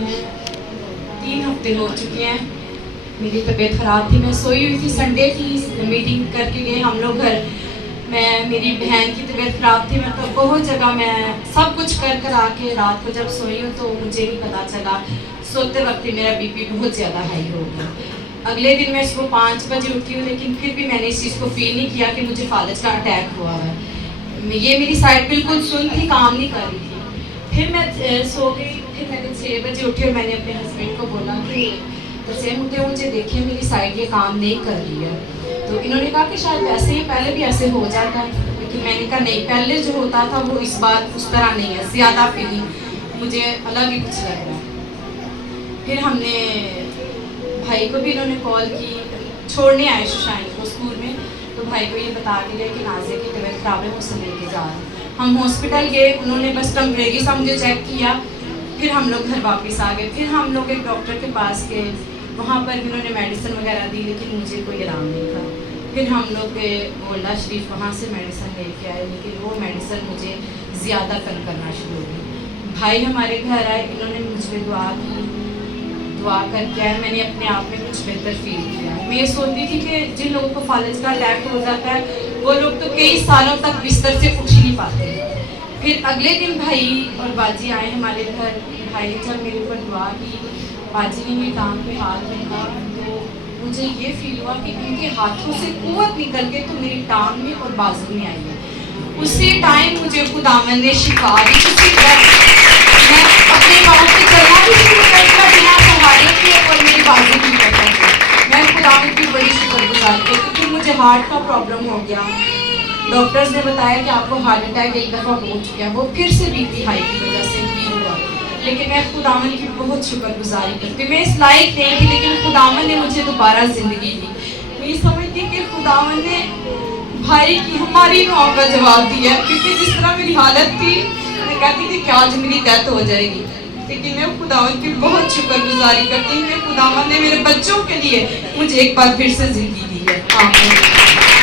हैं 3 हफ्ते हो चुके हैं। मेरी तबीयत ख़राब थी, मैं सोई हुई थी। संडे की मीटिंग करके गए हम लोग घर। मेरी बहन की तबीयत ख़राब थी। मैं तो बहुत जगह मैं सब कुछ कर कर आके रात को जब सोई हूँ तो मुझे भी पता चला सोते वक्त ही मेरा बीपी बहुत ज़्यादा हाई हो गया। अगले दिन मैं सुबह 5 बजे उठी हूँ, लेकिन फिर भी मैंने इस चीज़ को फील नहीं किया कि मुझे फालज का अटैक हुआ है। ये मेरी साइड बिल्कुल सुन थी, काम नहीं कर रही थी। फिर मैं सो गई। फिर मैंने 6 बजे उठी और मैंने अपने हस्बैंड को बोला कि तस्लीम मुझे देखिए मेरी साइड ये काम नहीं कर रही है। तो इन्होंने कहा कि शायद वैसे ही पहले भी ऐसे हो जाता है, लेकिन मैंने कहा नहीं, पहले जो होता था वो इस बार उस तरह नहीं है, ज़्यादा फीलिंग मुझे अलग ही कुछ लग रहा है। फिर हमने भाई को भी इन्होंने कॉल की, छोड़ने आए सुशाइन को स्कूल में, तो भाई को ये बता के गए कि नाज़िया की तबीयत ख़राब है, उसे लेके जा रहे हैं। हम हॉस्पिटल गए, उन्होंने बस टेम्परेरी सा मुझे चेक किया। फिर हम लोग घर वापस आ गए। फिर हम लोग एक डॉक्टर के पास गए, वहाँ पर भी उन्होंने मेडिसिन वगैरह दी, लेकिन मुझे कोई आराम नहीं था। फिर हम लोग गए मोहल्ला शरीफ, वहाँ से मेडिसिन लेके आए, लेकिन वो मेडिसिन मुझे ज़्यादा तंग करना शुरू हो गई। भाई हमारे घर आए, इन्होंने मुझ पर दुआ की, दुआ करके आए। मैंने अपने आप में कुछ बेहतर फील किया। मैं ये सोचती थी कि जिन लोगों को फालज का अटैक हो जाता है वो लोग तो कई सालों तक बिस्तर से उठ ही नहीं पाते। फिर अगले दिन भाई और बाजी आए हमारे घर। भाई ने जब मेरे ऊपर दुआ की, बाजी ने मेरी टांग पे हाथ रखा, तो मुझे ये फील हुआ कि उनके हाथों से कुव्वत निकल के तो मेरी टांग में और बाजू में आई है। उसी टाइम मुझे खुदावन ने शिफा दी। उसी मैं अपने पाँव पे चलना भी शुरू कर दिया बिना सहारे के, और मेरी बाजू भी कर दी। मैं खुदावन की बड़ी शुक्रगुजार थी, क्योंकि मुझे हार्ट का प्रॉब्लम हो गया। डॉक्टर्स ने बताया कि आपको हार्ट अटैक एक दफ़ा हो चुका है, वो फिर से बीपी हाई की वजह से भी हुआ। लेकिन मैं खुदावन की बहुत शुक्रगुजारी करती हूँ। मैं इस लायक नहीं थी, लेकिन खुदावन ने मुझे दोबारा ज़िंदगी दी। मैं ये समझती कि खुदावन ने भाई की हमारी दुआओं का जवाब दिया, क्योंकि जिस तरह मेरी हालत थी मैं कहती थी कि आज मेरी डेथ हो जाएगी। लेकिन मैं खुदावन की बहुत शुक्रगुजारी करती हूँ कि खुदावन ने मेरे बच्चों के लिए मुझे एक बार फिर से ज़िंदगी दी है। आमीन।